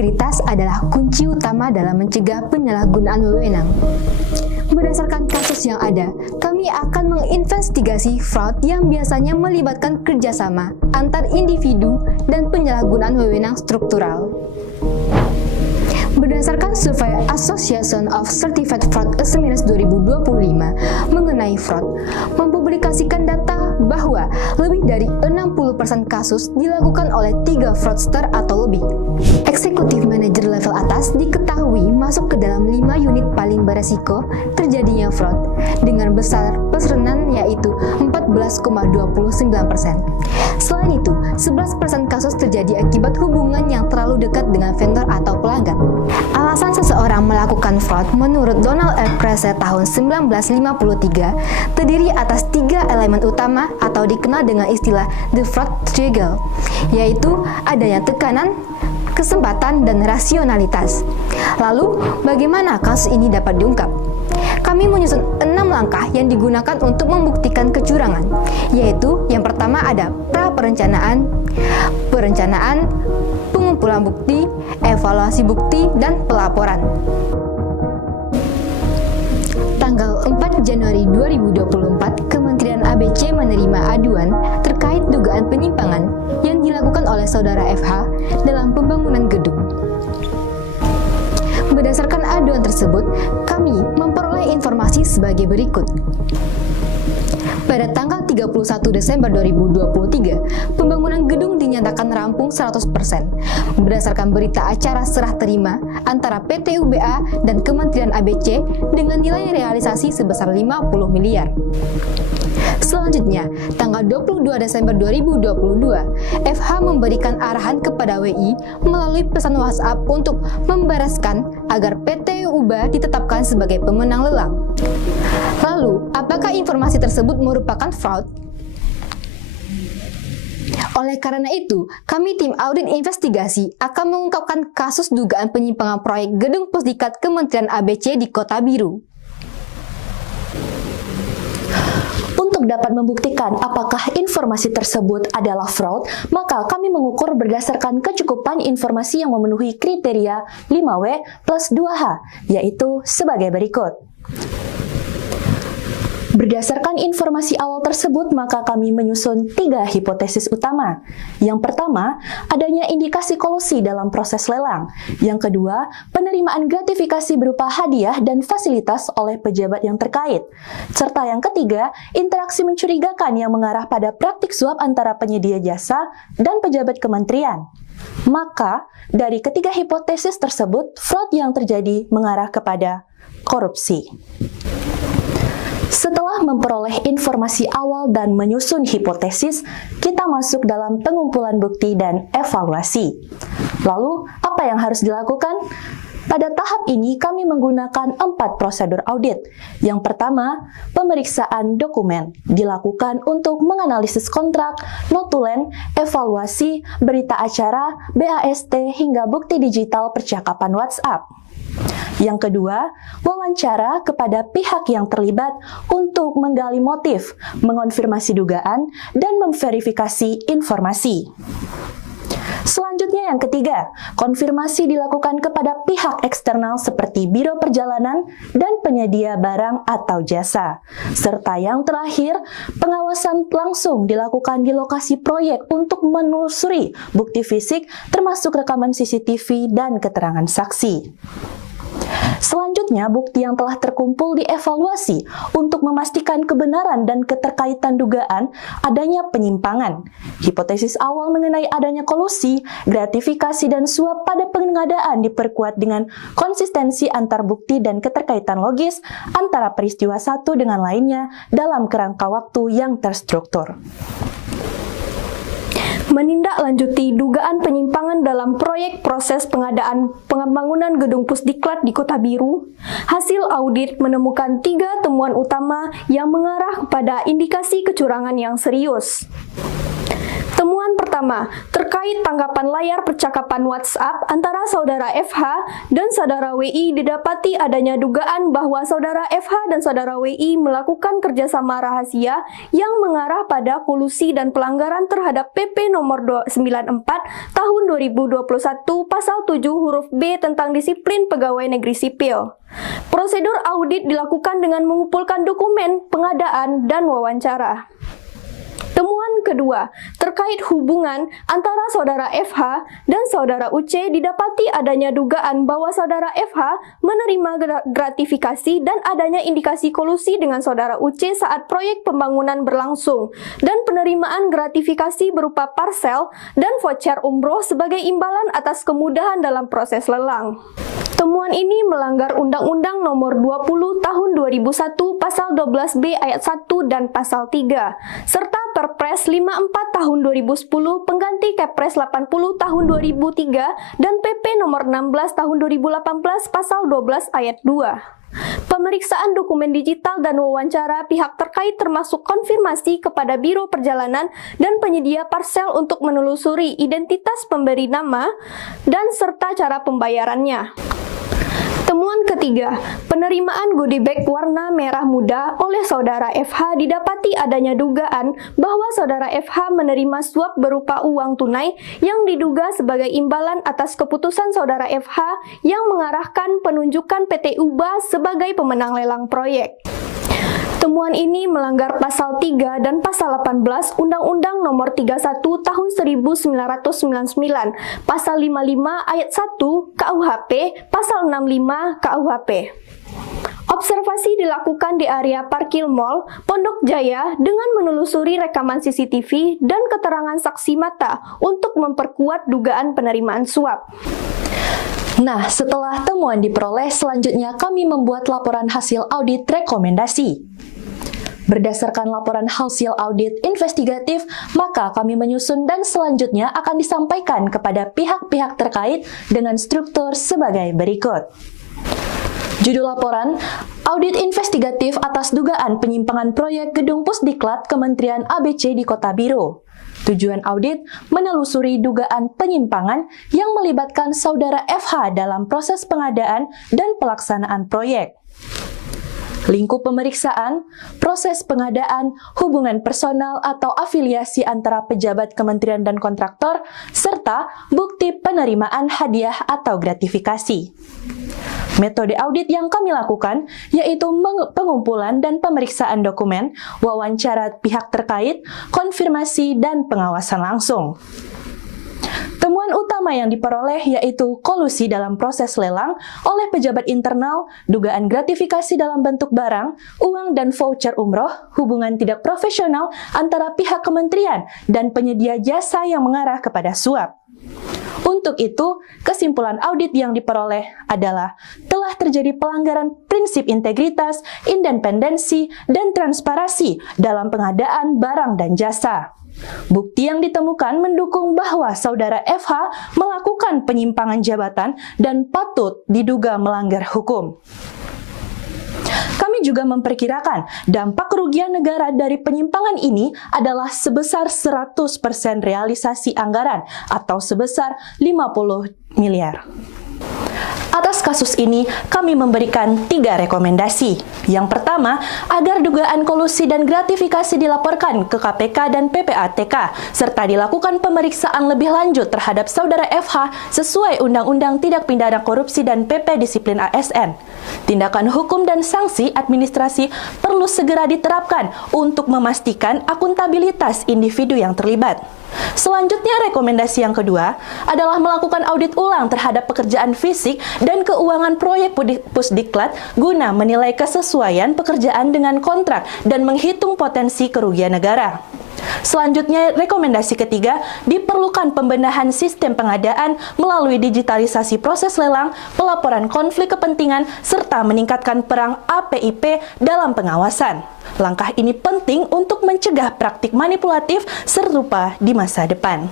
Integritas adalah kunci utama dalam mencegah penyalahgunaan wewenang. Berdasarkan kasus yang ada, kami akan menginvestigasi fraud yang biasanya melibatkan kerjasama antar individu dan penyalahgunaan wewenang struktural. Berdasarkan survei Association of Certified Fraud Examiners 2025 mengenai fraud, mempublikasikan data bahwa lebih dari 60% kasus dilakukan oleh 3 fraudster atau lebih. Eksekutif manajer level atas diketahui masuk ke dalam 5 unit paling beresiko terjadinya fraud dengan besar pesanan yaitu 14,29%. Selain itu, 11% kasus terjadi akibat hubungan yang terlalu dekat dengan vendor atau pelanggan. Alasan seseorang melakukan fraud menurut Donald R. Krause tahun 1953 terdiri atas 3 elemen utama atau dikenal dengan istilah The Fraud Triangle, yaitu adanya tekanan, kesempatan, dan rasionalitas. Lalu, bagaimana kasus ini dapat diungkap? Kami menyusun 6 langkah yang digunakan untuk membuktikan kecurangan, yaitu yang pertama ada pra-perencanaan, perencanaan, pengumpulan bukti, evaluasi bukti, dan pelaporan. Tanggal 4 Januari 2024, Kementerian ABC menerima aduan terkait dugaan penyimpangan yang dilakukan oleh saudara FH dalam pembangunan gedung. Berdasarkan aduan tersebut, kami memperoleh informasi sebagai berikut. Pada tanggal 31 Desember 2023, pembangunan gedung dinyatakan rampung 100% berdasarkan berita acara serah terima antara PT UBA dan Kementerian ABC dengan nilai realisasi sebesar 50 miliar. Selanjutnya, tanggal 22 Desember 2022, FH memberikan arahan kepada WI melalui pesan WhatsApp untuk membereskan agar PT UBA ditetapkan sebagai pemenang lelang. Lalu, apakah informasi tersebut merupakan fraud? Oleh karena itu, kami tim audit investigasi akan mengungkapkan kasus dugaan penyimpangan proyek gedung Pusdiklat Kementerian ABC di Kota Biru. Untuk dapat membuktikan apakah informasi tersebut adalah fraud, maka kami mengukur berdasarkan kecukupan informasi yang memenuhi kriteria 5W plus 2H, yaitu sebagai berikut. Berdasarkan informasi awal tersebut, maka kami menyusun 3 hipotesis utama. Yang pertama, adanya indikasi kolusi dalam proses lelang. Yang kedua, penerimaan gratifikasi berupa hadiah dan fasilitas oleh pejabat yang terkait. Serta yang ketiga, interaksi mencurigakan yang mengarah pada praktik suap antara penyedia jasa dan pejabat kementerian. Maka, dari ketiga hipotesis tersebut, fraud yang terjadi mengarah kepada korupsi. Setelah memperoleh informasi awal dan menyusun hipotesis, kita masuk dalam pengumpulan bukti dan evaluasi. Lalu, apa yang harus dilakukan? Pada tahap ini, kami menggunakan 4 prosedur audit. Yang pertama, pemeriksaan dokumen dilakukan untuk menganalisis kontrak, notulen, evaluasi, berita acara, BAST, hingga bukti digital percakapan WhatsApp. Yang kedua, wawancara kepada pihak yang terlibat untuk menggali motif, mengonfirmasi dugaan, dan memverifikasi informasi. Selanjutnya yang ketiga, konfirmasi dilakukan kepada pihak eksternal seperti biro perjalanan dan penyedia barang atau jasa. Serta yang terakhir, pengawasan langsung dilakukan di lokasi proyek untuk menelusuri bukti fisik termasuk rekaman CCTV dan keterangan saksi. Selanjutnya, bukti yang telah terkumpul dievaluasi untuk memastikan kebenaran dan keterkaitan dugaan adanya penyimpangan. Hipotesis awal mengenai adanya kolusi, gratifikasi, dan suap pada pengadaan diperkuat dengan konsistensi antar bukti dan keterkaitan logis antara peristiwa satu dengan lainnya dalam kerangka waktu yang terstruktur. Menindaklanjuti dugaan penyimpangan dalam proyek proses pengadaan pembangunan gedung Pusdiklat di Kota Biru, hasil audit menemukan 3 temuan utama yang mengarah pada indikasi kecurangan yang serius. Temuan pertama, terkait tanggapan layar percakapan WhatsApp antara Saudara FH dan Saudara WI didapati adanya dugaan bahwa Saudara FH dan Saudara WI melakukan kerjasama rahasia yang mengarah pada kolusi dan pelanggaran terhadap PP nomor 294 tahun 2021 pasal 7 huruf B tentang disiplin pegawai negeri sipil. Prosedur audit dilakukan dengan mengumpulkan dokumen, pengadaan, dan wawancara. Temuan kedua, terkait hubungan antara Saudara FH dan Saudara UC didapati adanya dugaan bahwa Saudara FH menerima gratifikasi dan adanya indikasi kolusi dengan Saudara UC saat proyek pembangunan berlangsung dan penerimaan gratifikasi berupa parsel dan voucher umroh sebagai imbalan atas kemudahan dalam proses lelang. Temuan ini melanggar Undang-Undang Nomor 20 Tahun 2001 Pasal 12B Ayat 1 dan Pasal 3, serta Perpres 54 Tahun 2010 pengganti Kepres 80 Tahun 2003 dan PP Nomor 16 Tahun 2018 Pasal 12 Ayat 2. Pemeriksaan dokumen digital dan wawancara pihak terkait termasuk konfirmasi kepada Biro Perjalanan dan penyedia parsel untuk menelusuri identitas pemberi nama dan serta cara pembayarannya. Temuan ketiga, penerimaan goodie bag warna merah muda oleh Saudara FH didapati adanya dugaan bahwa Saudara FH menerima suap berupa uang tunai yang diduga sebagai imbalan atas keputusan Saudara FH yang mengarahkan penunjukan PT UBA sebagai pemenang lelang proyek. Temuan ini melanggar Pasal 3 dan Pasal 18 Undang-Undang Nomor 31 Tahun 1999, Pasal 55 Ayat 1 KUHP, Pasal 65 KUHP. Observasi dilakukan di area parkir Mall Pondok Jaya dengan menelusuri rekaman CCTV dan keterangan saksi mata untuk memperkuat dugaan penerimaan suap. Nah, setelah temuan diperoleh, selanjutnya kami membuat laporan hasil audit rekomendasi. Berdasarkan laporan hasil audit investigatif, maka kami menyusun dan selanjutnya akan disampaikan kepada pihak-pihak terkait dengan struktur sebagai berikut. Judul laporan, Audit Investigatif atas dugaan penyimpangan proyek Gedung Pusdiklat Kementerian ABC di Kota Biro. Tujuan audit menelusuri dugaan penyimpangan yang melibatkan Saudara FH dalam proses pengadaan dan pelaksanaan proyek. Lingkup pemeriksaan, proses pengadaan, hubungan personal atau afiliasi antara pejabat kementerian dan kontraktor, serta bukti penerimaan hadiah atau gratifikasi. Metode audit yang kami lakukan yaitu pengumpulan dan pemeriksaan dokumen, wawancara pihak terkait, konfirmasi, dan pengawasan langsung. Temuan utama yang diperoleh yaitu kolusi dalam proses lelang oleh pejabat internal, dugaan gratifikasi dalam bentuk barang, uang dan voucher umroh, hubungan tidak profesional antara pihak kementerian dan penyedia jasa yang mengarah kepada suap. Untuk itu, kesimpulan audit yang diperoleh adalah telah terjadi pelanggaran prinsip integritas, independensi, dan transparansi dalam pengadaan barang dan jasa. Bukti yang ditemukan mendukung bahwa Saudara FH melakukan penyimpangan jabatan dan patut diduga melanggar hukum. Kami juga memperkirakan dampak kerugian negara dari penyimpangan ini adalah sebesar 100% realisasi anggaran atau sebesar 50 miliar. Atas kasus ini, kami memberikan 3 rekomendasi. Yang pertama, agar dugaan kolusi dan gratifikasi dilaporkan ke KPK dan PPATK, serta dilakukan pemeriksaan lebih lanjut terhadap Saudara FH sesuai Undang-Undang Tindak Pidana Korupsi dan PP Disiplin ASN. Tindakan hukum dan sanksi administrasi perlu segera diterapkan untuk memastikan akuntabilitas individu yang terlibat. Selanjutnya, rekomendasi yang kedua adalah melakukan audit ulang terhadap pekerjaan fisik dan keuangan proyek Pusdiklat guna menilai kesesuaian pekerjaan dengan kontrak dan menghitung potensi kerugian negara. Selanjutnya, rekomendasi ketiga, diperlukan pembenahan sistem pengadaan melalui digitalisasi proses lelang, pelaporan konflik kepentingan, serta meningkatkan peran APIP dalam pengawasan. Langkah ini penting untuk mencegah praktik manipulatif serupa di masa depan.